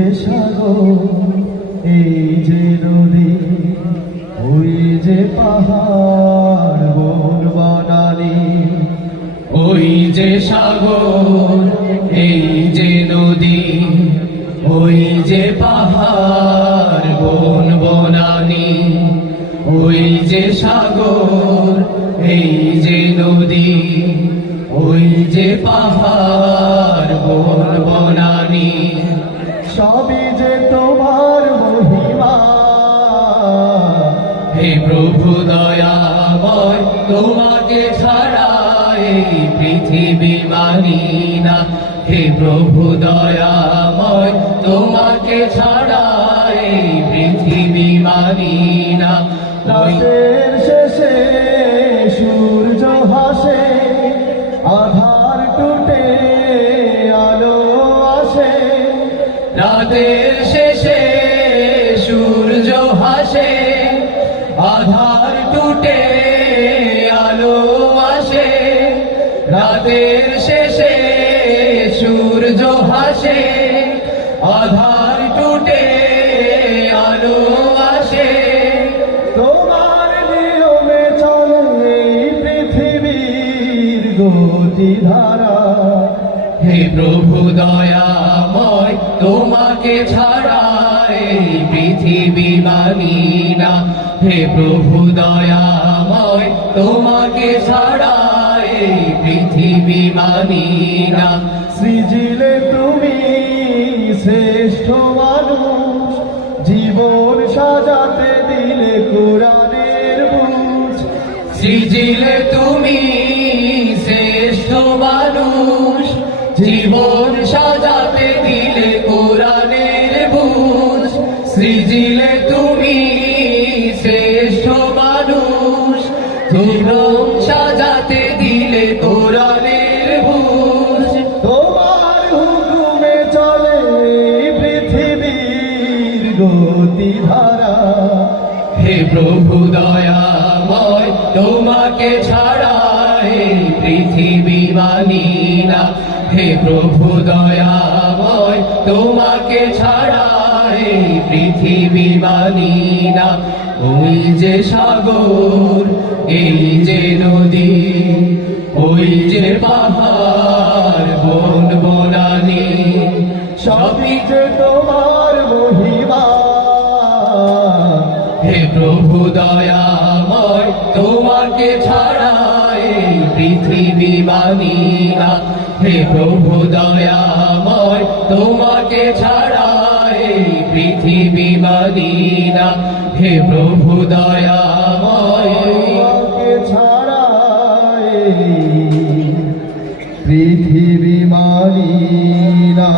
যে সাগর এই যে নদী ওই যে পাহাড় বন বনানী ওই যে সাগর এই যে নদী ওই যে পাহাড় বন বনানী ওই যে সাগর এই যে নদী ওই যে পাহাড় বন বনানী সবই যে তোমার মহিমা হে প্রভু দয়াময় তোমাকে ছাড়া এই পৃথিবী মানি না হে প্রভু দয়াময় তোমাকে ছাড়া এই পৃথিবী মানি না রাতের শেষে সূর্য হাসে আধার টুটে আলো আসে রাতের শেষে সূর্য হাসে আধার টুটে আলো আসে রাতের শেষে সূর্য হাসে আধার টুটে আলো আসে তোমার নিয়মে চলে পৃথিবীর গতিধারা হে প্রভু দয়াময় তোমাকে ছাড়া এই পৃথিবী মানি না হে প্রভু দয়াময় তোমাকে ছাড়া এই পৃথিবী মানি না সৃজিলে তুমি শ্রেষ্ঠ মানুষ জীবন সাজাতে দিলে কোরআনের বুঝ সৃজিলে তুমি শ্রেষ্ঠ মানুষ জীবন সাজাতে দিলে কোরআনের বুঝ সৃজিলে তুমি শ্রেষ্ঠ মানুষ জীবন সাজাতে দিলে কোরআনের বুঝ তোমার হুকুমে চলে পৃথিবীর গতিধারা হে প্রভু দয়াময় তোমাকে ছাড়া এই পৃথিবী মানি না হে প্রভু দয়াময় তোমাকে ছাড়া এই পৃথিবী মানি না ওই যে সাগর এই যে নদী ওই যে পাহাড় বন বনানী সবই যে তোমার মহিমা হে প্রভু দয়াময় তোমাকে ছাড়া এই পৃথিবী মানি না হে প্রভু দয়াময় তোমাকে ছাড়া এই পৃথিবী মানি না হে প্রভু দয়াময় তোমাকে ছাড়া এই পৃথিবী মানি না।